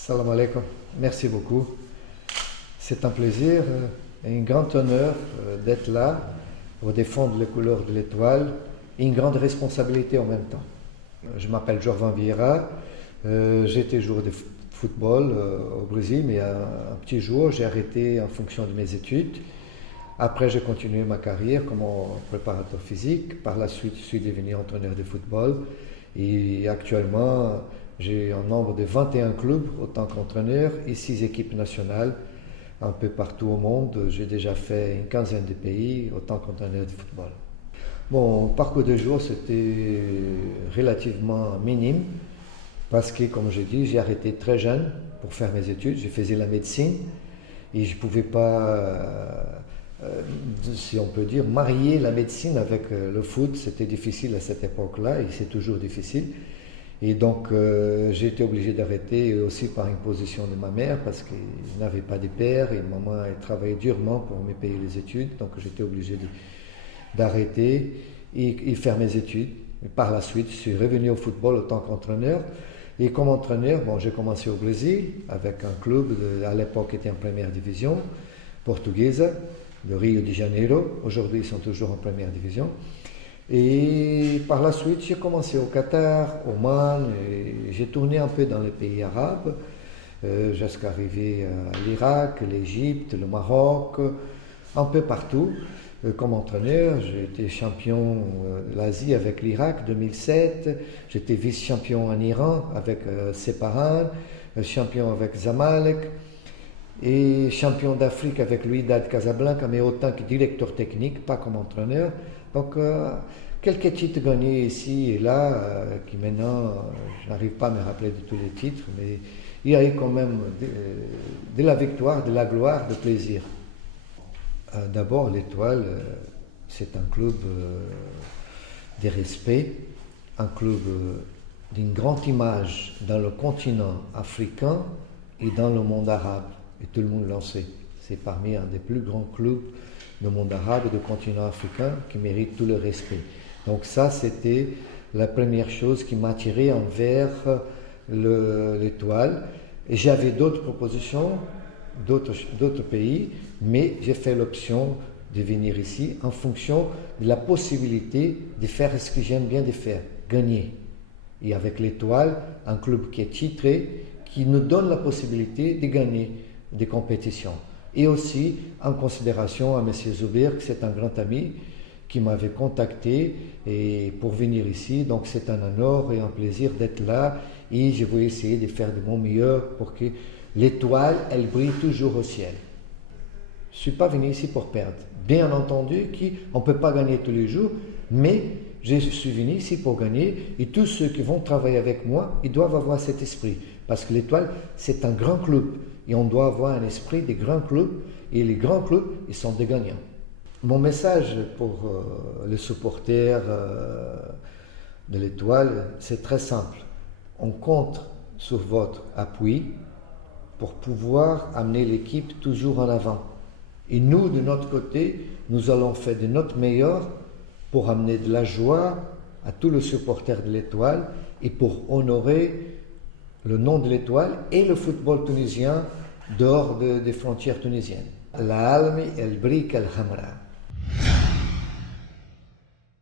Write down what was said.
Salam alaikum, merci beaucoup. C'est un plaisir et un grand honneur d'être là pour défendre les couleurs de l'étoile et une grande responsabilité en même temps. Je m'appelle Jorvan Vieira, j'ai été joueur de football au Brésil, mais un petit jour j'ai arrêté en fonction de mes études. Après, j'ai continué ma carrière comme préparateur physique. Par la suite, je suis devenu entraîneur de football. Et actuellement, j'ai un nombre de 21 clubs en tant qu'entraîneur et 6 équipes nationales un peu partout au monde. J'ai déjà fait une quinzaine de pays en tant qu'entraîneur de football. Mon parcours de jour, c'était relativement minime parce que, comme je dis, j'ai arrêté très jeune pour faire mes études. Je faisais la médecine et je ne pouvais pas... si on peut dire, marier la médecine avec le foot, c'était difficile à cette époque-là et c'est toujours difficile. Et donc j'ai été obligé d'arrêter aussi par imposition de ma mère parce qu'il n'avait pas de père et maman elle travaillait durement pour me payer les études. Donc j'étais obligé d'arrêter et faire mes études. Et par la suite, je suis revenu au football en tant qu'entraîneur. Et comme entraîneur, j'ai commencé au Brésil avec un club à l'époque qui était en première division, Portuguesa, de Rio de Janeiro. Aujourd'hui, ils sont toujours en première division. Et par la suite, j'ai commencé au Qatar, au Oman, et j'ai tourné un peu dans les pays arabes, jusqu'à arriver à l'Irak, l'Égypte, le Maroc, un peu partout. Comme entraîneur, j'ai été champion de l'Asie avec l'Irak 2007, j'étais vice-champion en Iran avec Sepahan, champion avec Zamalek, et champion d'Afrique avec l'Wydad Casablanca, mais autant que directeur technique, pas comme entraîneur. Donc, quelques titres gagnés ici et là, qui maintenant, je n'arrive pas à me rappeler de tous les titres, mais il y a eu quand même de la victoire, de la gloire, de plaisir. D'abord, l'Étoile, c'est un club de respect, un club d'une grande image dans le continent africain et dans le monde arabe. Et tout le monde l'en sait. C'est parmi un des plus grands clubs du monde arabe et du continent africain qui mérite tout le respect. Donc ça, c'était la première chose qui m'attirait envers l'Étoile. Et j'avais d'autres propositions, d'autres pays, mais j'ai fait l'option de venir ici en fonction de la possibilité de faire ce que j'aime bien de faire, gagner. Et avec l'Étoile, un club qui est titré, qui nous donne la possibilité de gagner des compétitions. Et aussi en considération à M. Zoubir, que c'est un grand ami qui m'avait contacté et pour venir ici. Donc c'est un honneur et un plaisir d'être là et je vais essayer de faire de mon meilleur pour que l'étoile, elle brille toujours au ciel. Je ne suis pas venu ici pour perdre. Bien entendu qu'on ne peut pas gagner tous les jours, mais je suis venu ici pour gagner et tous ceux qui vont travailler avec moi, ils doivent avoir cet esprit. Parce que l'Étoile, c'est un grand club et on doit avoir un esprit des grands clubs et les grands clubs, ils sont des gagnants. Mon message pour les supporters de l'Étoile, c'est très simple. On compte sur votre appui pour pouvoir amener l'équipe toujours en avant. Et nous, de notre côté, nous allons faire de notre meilleur pour amener de la joie à tous les supporters de l'Étoile et pour honorer le nom de l'Étoile et le football tunisien dehors des frontières tunisiennes. La almi el brique el hamra.